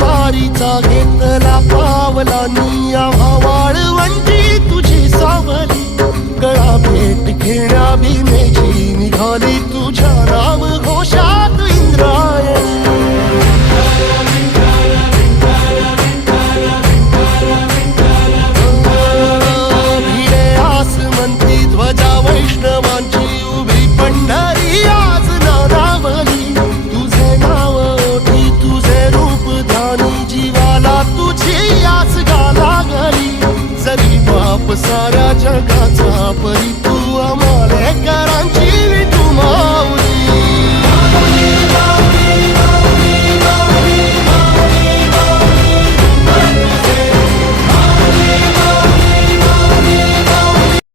वारीचा घेतला पावलांनी आम्हा वाळवंटी तुझी सावली गळा भेट घेण्या भीमेची निघाली तुझ्या नाम घोषात इंद्रायणी भिडे आसमंती ध्वजा वैष्णवांची उभी पंढरी आज नादावली तुझे नाव ओठी तुझे रूप ध्यानी जीवाला तुझी आस लागली जरी बाप साऱ्या जगाचा परी तू आम्हाले करांची